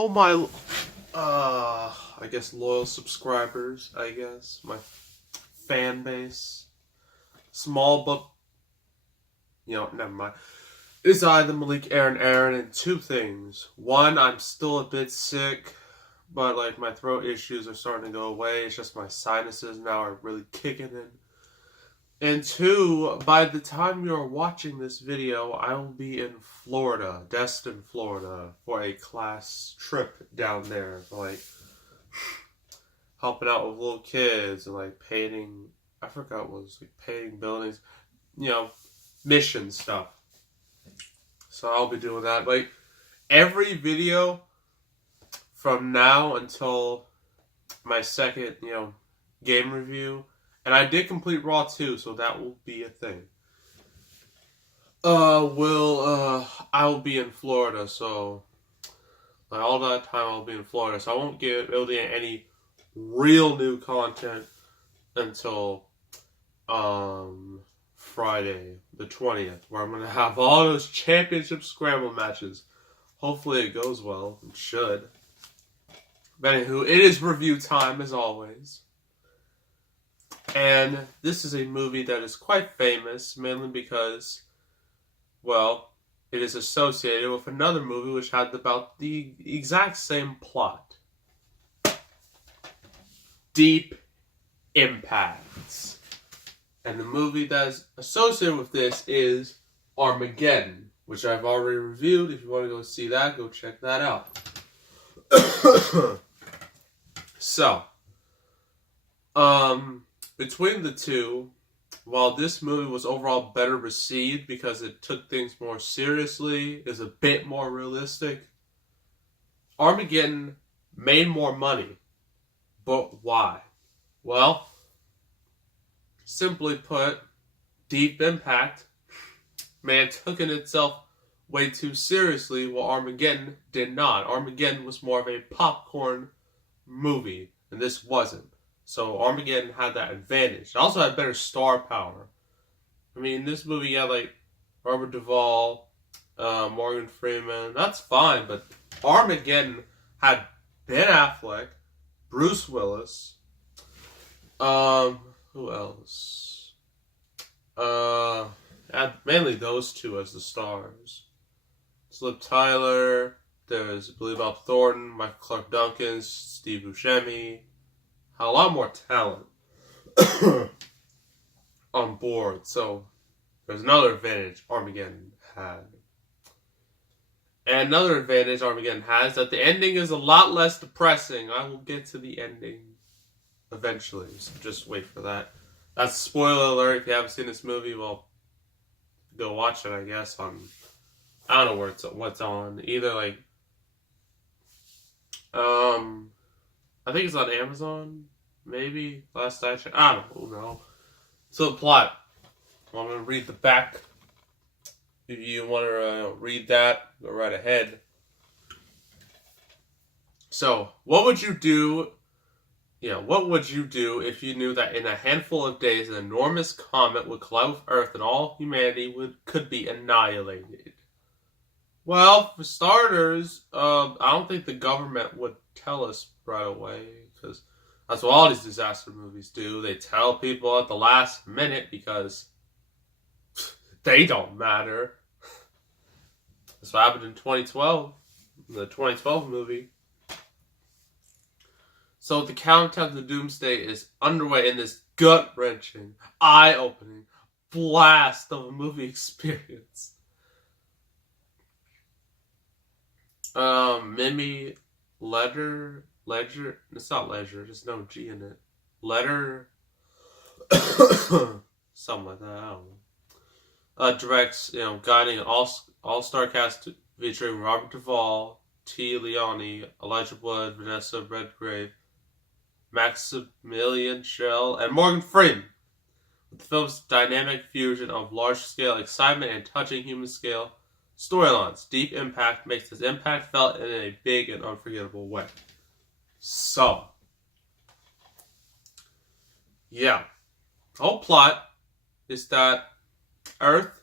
Oh my, I guess loyal subscribers, my fan base, small but, never mind. It's I, the Malik Aaron, and two things. One, I'm still a bit sick, but my throat issues are starting to go away. It's just my sinuses now are really kicking in. And two, by the time you're watching this video, I will be in Florida, Destin, Florida, for a class trip down there. Helping out with little kids and painting, I forgot what it was, painting buildings, mission stuff. So I'll be doing that. Every video from now until my second, game review. And I did complete Raw 2, so that will be a thing. I will be in Florida, so all that time I'll be in Florida, so I won't get really any real new content until Friday the 20th, where I'm gonna have all those championship scramble matches. Hopefully it goes well. It should. But anywho, it is review time as always. And this is a movie that is quite famous, mainly because, it is associated with another movie which had about the exact same plot. Deep Impact. And the movie that is associated with this is Armageddon, which I've already reviewed. If you want to go see that, go check that out. So, between the two, while this movie was overall better received because it took things more seriously, is a bit more realistic, Armageddon made more money. But why? Well, simply put, Deep Impact may have taken itself way too seriously, while Armageddon did not. Armageddon was more of a popcorn movie, and this wasn't. So Armageddon had that advantage. It also had better star power. I mean, this movie had Robert Duvall, Morgan Freeman. That's fine, but Armageddon had Ben Affleck, Bruce Willis. Who else? Mainly those two as the stars. Liv Tyler. There's, I believe, Bob Thornton, Michael Clark Duncan, Steve Buscemi. Had a lot more talent on board, so there's another advantage Armageddon had. And another advantage Armageddon has, that the ending is a lot less depressing. I will get to the ending eventually, so just wait for that. That's spoiler alert. If you haven't seen this movie, well, go watch it, I guess, on, I don't know what's on. Either I think it's on Amazon, maybe, last I checked. I don't know. So the plot. I'm going to read the back. If you want to read that, go right ahead. So, what would you do if you knew that in a handful of days an enormous comet would collide with Earth and all humanity could be annihilated? Well, for starters, I don't think the government would tell us right away, because that's what all these disaster movies do. They tell people at the last minute because they don't matter. That's what happened in 2012, the 2012 movie. So the countdown to doomsday is underway in this gut-wrenching, eye-opening blast of a movie experience. Mimi Ledger, it's not Ledger, there's no G in it. Letter, something like that, I don't know. Directs, guiding an all-star cast featuring Robert Duvall, T. Leone, Elijah Wood, Vanessa Redgrave, Maximilian Schell, and Morgan Freeman. With the film's dynamic fusion of large-scale excitement and touching human-scale storylines, Deep Impact makes this impact felt in a big and unforgettable way. So, the whole plot is that Earth,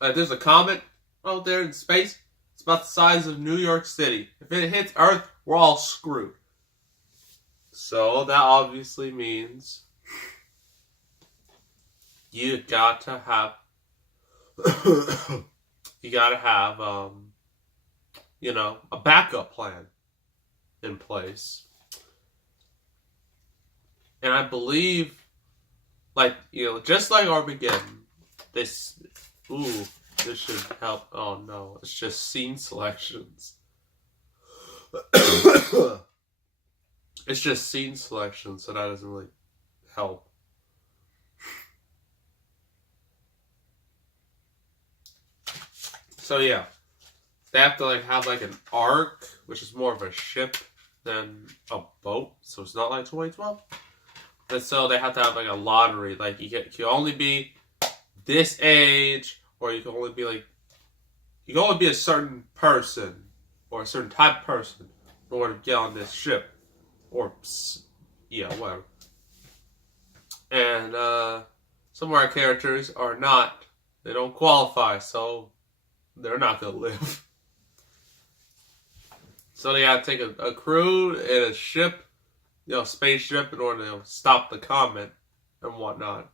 there's a comet out there in space. It's about the size of New York City. If it hits Earth, we're all screwed. So that obviously means you got to have a backup plan in place. And I believe, just like Armageddon, this should help. Oh no, it's just scene selections. It's just scene selections, so that doesn't really help. So yeah, they have to have an arc, which is more of a ship than a boat. So it's not like 2012. And so they have to have a lottery. You can only be this age, or you can only be a certain person or a certain type of person in order to get on this ship, or whatever. And some of our characters they don't qualify, so they're not gonna live. So they gotta take a crew and a ship, spaceship, in order to stop the comet and whatnot.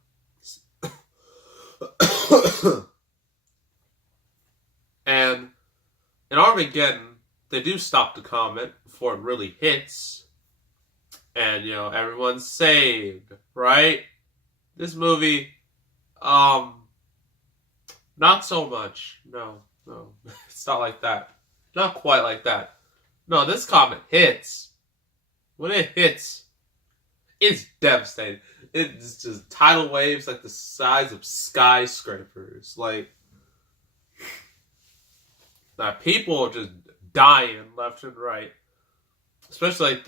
And in Armageddon, they do stop the comet before it really hits. And, everyone's saved, right? This movie, not so much. No. It's not like that. Not quite like that. No, this comet hits. When it hits, it's devastating. It's just tidal waves the size of skyscrapers. People are just dying left and right. Especially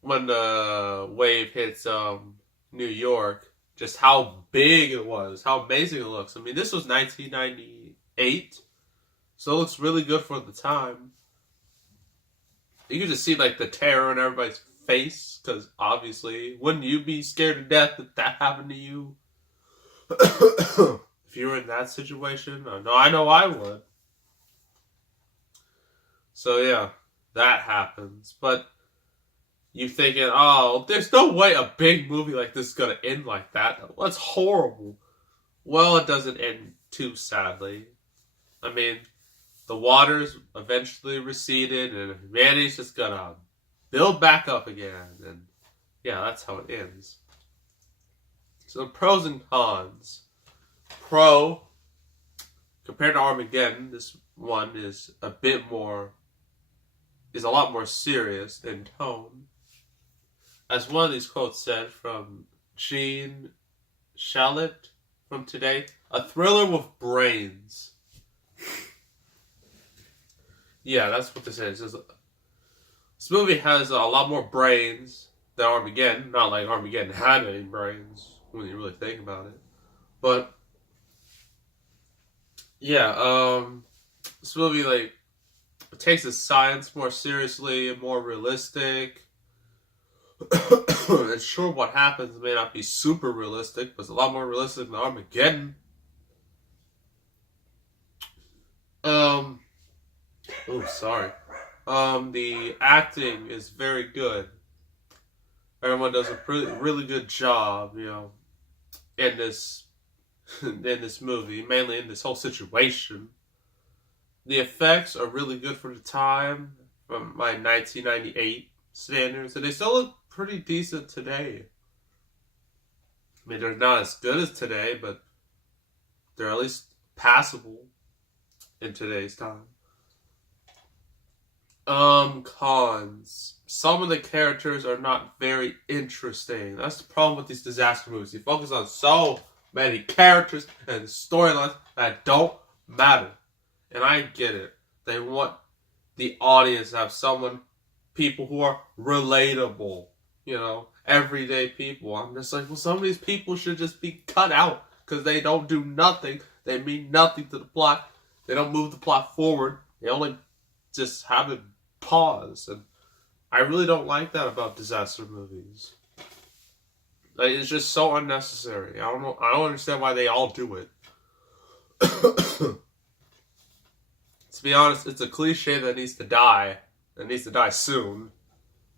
when the wave hits New York, just how big it was, how amazing it looks. I mean, this was 1998, so it looks really good for the time. You can just see the terror in everybody's face, because obviously, wouldn't you be scared to death if that happened to you? If you were in that situation, I know I would. So yeah, that happens. But you thinking, there's no way a big movie like this is gonna end like that. That's horrible. Well, it doesn't end too sadly. I mean, the waters eventually receded, and humanity's just gonna build back up again, and yeah, that's how it ends. So pros and cons. Pro, compared to Armageddon, this one is a lot more serious in tone. As one of these quotes said from Gene Shalit from Today, a thriller with brains. Yeah, that's what this is. This movie has a lot more brains than Armageddon. Not like Armageddon had any brains, when you really think about it. But, yeah, this movie, it takes its science more seriously and more realistic. And sure, what happens may not be super realistic, but it's a lot more realistic than Armageddon. Sorry. The acting is very good. Everyone does a really good job, in this movie, mainly in this whole situation. The effects are really good for the time, from my 1998 standards, and they still look pretty decent today. I mean, they're not as good as today, but they're at least passable in today's time. Cons. Some of the characters are not very interesting. That's the problem with these disaster movies. You focus on so many characters and storylines that don't matter. And I get it. They want the audience to have people who are relatable. Everyday people. I'm just some of these people should just be cut out, because they don't do nothing. They mean nothing to the plot. They don't move the plot forward. They only just have it pause. And I really don't like that about disaster movies. It's just so unnecessary. I don't understand why they all do it. to be honest, it's a cliche that needs to die. It needs to die soon.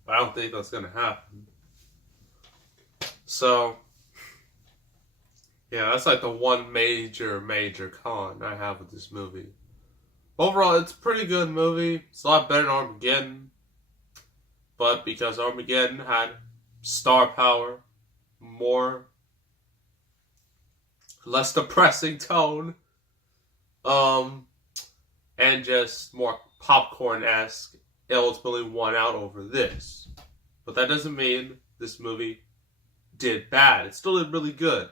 But I don't think that's going to happen. So, yeah, that's like the one major con I have with this movie. Overall, it's a pretty good movie. It's a lot better than Armageddon. But because Armageddon had star power, less depressing tone, and just more popcorn-esque, it ultimately won out over this. But that doesn't mean this movie did bad. It still did really good.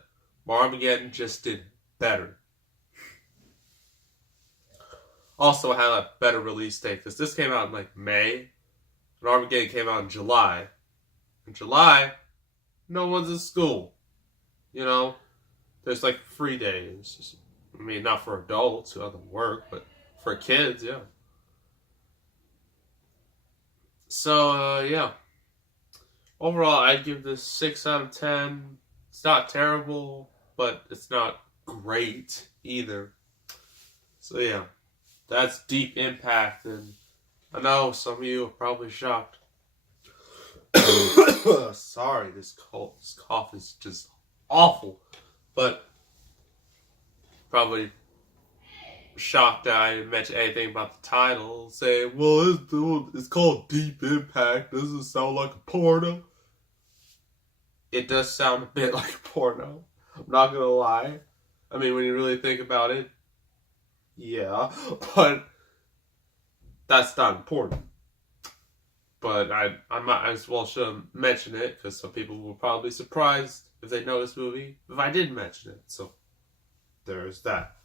Armageddon just did better. Also, it had a better release date, because this came out in like May, and Armageddon came out in July. In July, no one's in school. You know, there's like free days. I mean, not for adults who have to work, but for kids, yeah. So, yeah. Overall, I'd give this 6 out of 10. It's not terrible, but it's not great either. So, yeah. That's Deep Impact, and I know some of you are probably shocked. Sorry, this cough is just awful. But probably shocked that I didn't mention anything about the title. Saying, well, it's called Deep Impact. Doesn't it sound like a porno? It does sound a bit like a porno. I'm not gonna lie. I mean, when you really think about it, yeah. But that's not important. But I might as well should mention it, because some people will probably be surprised if they know this movie if I did mention it. So there's that.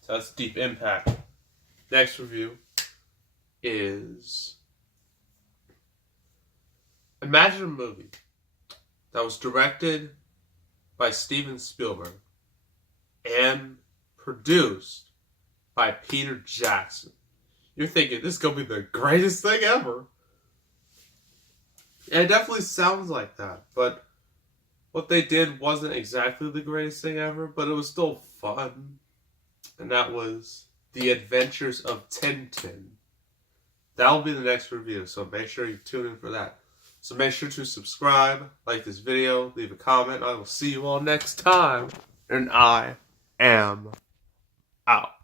So that's Deep Impact. Next review is, imagine a movie that was directed by Steven Spielberg and produced by Peter Jackson. You're thinking, this is going to be the greatest thing ever. And it definitely sounds like that, but what they did wasn't exactly the greatest thing ever, but it was still fun. And that was The Adventures of Tintin. That'll be the next review, so make sure you tune in for that. So make sure to subscribe, like this video, leave a comment. I will see you all next time. And I am out.